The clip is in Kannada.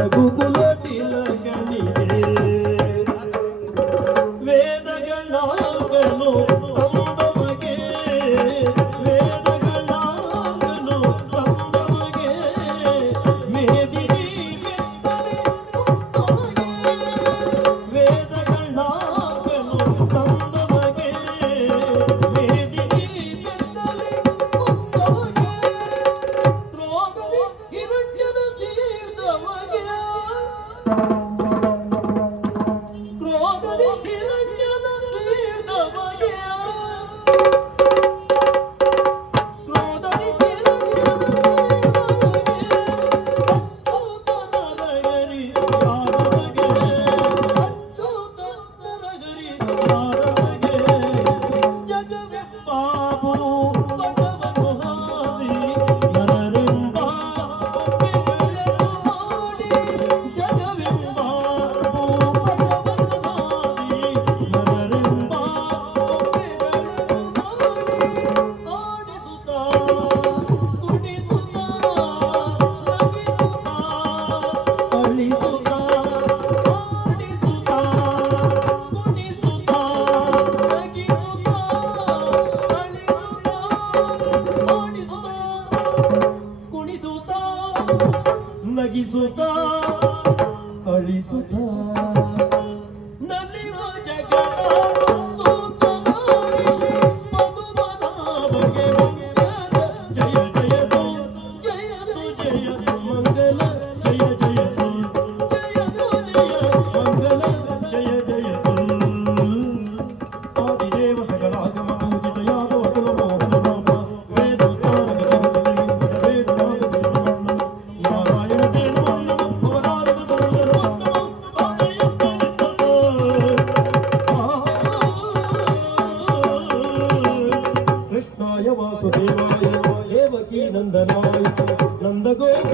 ರಘುಕುಲ ತಿಲಕನಿಗೆ ವೇದಗಳಾಗಲು ತಂದಮಗೆ ವೇದಗಳಾಗಲು ತಂದಮಗೆ ಮೇದಿನಿ ಬೆತ್ತಲೆ ಮುತ್ತಮಗೆ ವೇದಗಳಾಗಲು ತಂದಮಗೆ ಮೇದಿನಿ ಬೆತ್ತಲೆ ಮುತ್ತಮಗೆ ಕ್ರೋಧದಿ ಹಿರಣ್ಯನ ತೀರ್ಧಮಗೆ ಕ್ರೋಧದಿ ಹಿರಣ್ಯನ ತೀರ್ಧಮಗೆ ಕ್ರೋಧದಿ ಹಿರಣ್ಯನ ತೀರ್ಧಮಗೆ ಅಚ್ಯುತ ನರಹರಿ ಯಾದವಗೆ ಅಚ್ಯುತ ನರಹರಿ ಯಾದವಗೆ ಜಗವೆಂಬಾಬು ಪಟವನ್ನು ಹಾದಿ ನರರೆಂಬ ಒಪ್ಪಿಗಳನ್ನು ಮಾಡಿ ಜಗವೆಂಬಾಬು ಪಟವನ್ನು ಹಾದಿ ನರರೆಂಬ ಒಪ್ಪಿಗಳನ್ನು ಮಾಡಿ ಆಡಿಸುತ್ತಾ ಕುಣಿಸುತ್ತಾ ನಗಿಸುತ್ತಾ ಅಳಿಸುತ್ತಾ ಆಡಿಸುತ್ತಾ ಕುಣಿಸುತ್ತಾ ನಗಿಸುತ್ತಾ ಅಳಿಸುತ್ತಾ ಆಡಿಸುತ್ತಾ ಕುಣಿಸುತ್ತಾ ನಗಿಸುತ್ತಾ ಅಳಿಸುತ್ತಾ ನಲಿವ ಜಗದ ಸೂತನಾಗಿ ಪದುಮನಾಭಗೆ ಮಂಗಲ ಜಯ ಜಯತು ಜಯತು ಜಯ ಮಂಗಲ ಜಯ ಜಯತು ಜಯತು ಜಯ ಮಂಗಲ ಜಯ ಜಯತು ಆದಿದೇವ ಸಕಲಾಗಮ ಪೂಜಿತ ಯಾದವ ಕುಲ ಮೋಹನ ನಾಮ ವೇದ ನಾರಾಯಣ ದೇವ ಅವರಾರದ ಕೃಷ್ಣಾಯ ವಾಸುದೇವಾಯ ದೇವಕೀ ನಂದನಾಯ ನಂದಗೋಪ